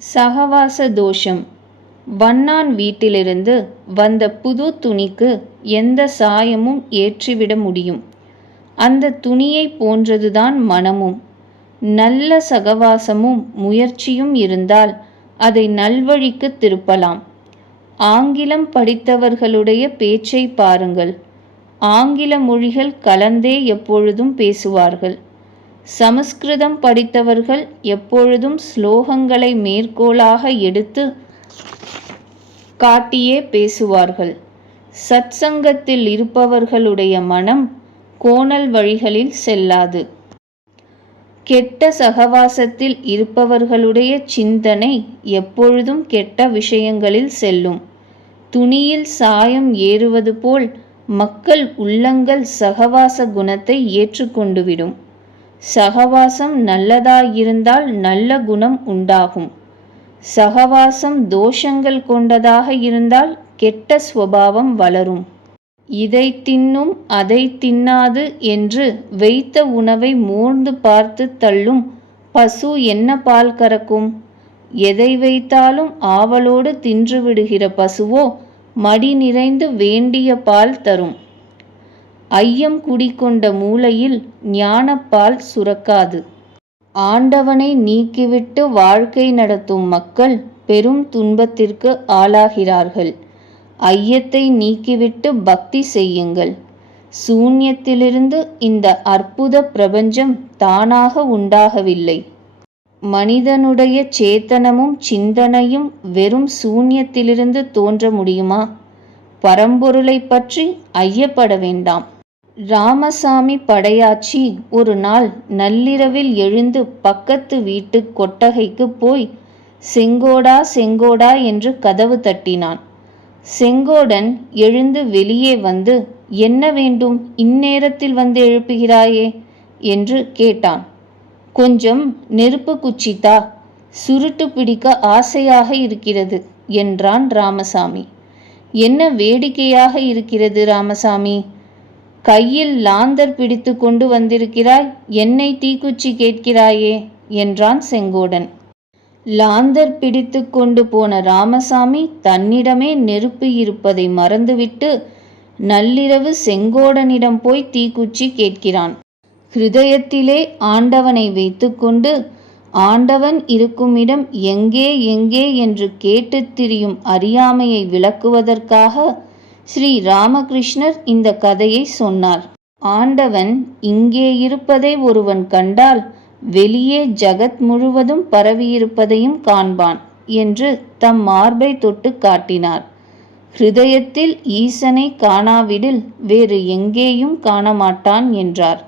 சகவாச தோஷம். வண்ணான் வீட்டிலிருந்து வந்த புது துணிக்கு எந்த சாயமும் ஏற்றிவிட முடியும். அந்த துணியை போன்றதுதான் மனமும். நல்ல சகவாசமும் முயற்சியும் இருந்தால் அதை நல்வழிக்கு திருப்பலாம். ஆங்கிலம் படித்தவர்களுடைய பேச்சை பாருங்கள். ஆங்கில மொழிகள் கலந்தே எப்பொழுதும் பேசுவார்கள். சமஸ்கிருதம் படித்தவர்கள் எப்பொழுதும் ஸ்லோகங்களை மேற்கோளாக எடுத்து காட்டியே பேசுவார்கள். சத்சங்கத்தில் இருப்பவர்களுடைய மனம் கோணல் வழிகளில் செல்லாது. கெட்ட சகவாசத்தில் இருப்பவர்களுடைய சிந்தனை எப்பொழுதும் கெட்ட விஷயங்களில் செல்லும். துணியில் சாயம் ஏறுவது போல் மக்கள் உள்ளங்கள் சகவாச குணத்தை ஏற்றுக்கொண்டுவிடும். சகவாசம் நல்லதாயிருந்தால் நல்ல குணம் உண்டாகும். சகவாசம் தோஷங்கள் கொண்டதாக இருந்தால் கெட்ட ஸ்வபாவம் வளரும். இதை தின்னும் அதை தின்னாது என்று வைத்த உணவை மோர்ந்து பார்த்து தள்ளும் பசு என்ன பால் கறக்கும்? எதை வைத்தாலும் ஆவலோடு தின்றுவிடுகிற பசுவோ மடி நிறைந்து வேண்டிய பால் தரும். ஐயம் குடிக்கொண்ட மூலையில் ஞானப்பால் சுரக்காது. ஆண்டவனை நீக்கிவிட்டு வாழ்க்கை நடத்தும் மக்கள் பெரும் துன்பத்திற்கு ஆளாகிறார்கள். ஐயத்தை நீக்கிவிட்டு பக்தி செய்யுங்கள். சூன்யத்திலிருந்து இந்த அற்புத பிரபஞ்சம் தானாக உண்டாகவில்லை. மனிதனுடைய சேத்தனமும் சிந்தனையும் வெறும் சூன்யத்திலிருந்து தோன்ற முடியுமா? பரம்பொருளை பற்றி ஐயப்பட வேண்டாம். ராமசாமி படையாச்சி ஒரு நாள் நள்ளிரவில் எழுந்து பக்கத்து வீட்டு கொட்டகைக்கு போய் செங்கோடா செங்கோடா என்று கதவு தட்டினான். செங்கோடன் எழுந்து வெளியே வந்து, என்ன வேண்டும், இந்நேரத்தில் வந்து எழுப்புகிறாயே என்று கேட்டான். கொஞ்சம் நெருப்பு குச்சித்தா, சுருட்டு பிடிக்க ஆசையாக இருக்கிறது என்றான் ராமசாமி. என்ன வேடிக்கையாக இருக்கிறது ராமசாமி, கையில் லாந்தர் பிடித்து கொண்டு வந்திருக்கிறாய், என்னை தீக்குச்சி கேட்கிறாயே என்றான் செங்கோடன். லாந்தர் பிடித்து கொண்டு போன ராமசாமி தன்னிடமே நெருப்பு இருப்பதை மறந்துவிட்டு நள்ளிரவு செங்கோடனிடம் போய் தீக்குச்சி கேட்கிறான். ஹிருதயத்திலே ஆண்டவனை வைத்துக்கொண்டு ஆண்டவன் இருக்கும் இடம் எங்கே எங்கே என்று கேட்டுத் திரியும் அறியாமையை விளக்குவதற்காக ஸ்ரீ ராமகிருஷ்ணர் இந்த கதையை சொன்னார். ஆண்டவன் இங்கே இருப்பதை ஒருவன் கண்டால் வெளியே ஜகத் முழுவதும் பரவியிருப்பதையும் காண்பான் என்று தம் மார்பை தொட்டு காட்டினார். ஹிருதயத்தில் ஈசனை காணாவிடில் வேறு எங்கேயும் காணமாட்டான் என்றார்.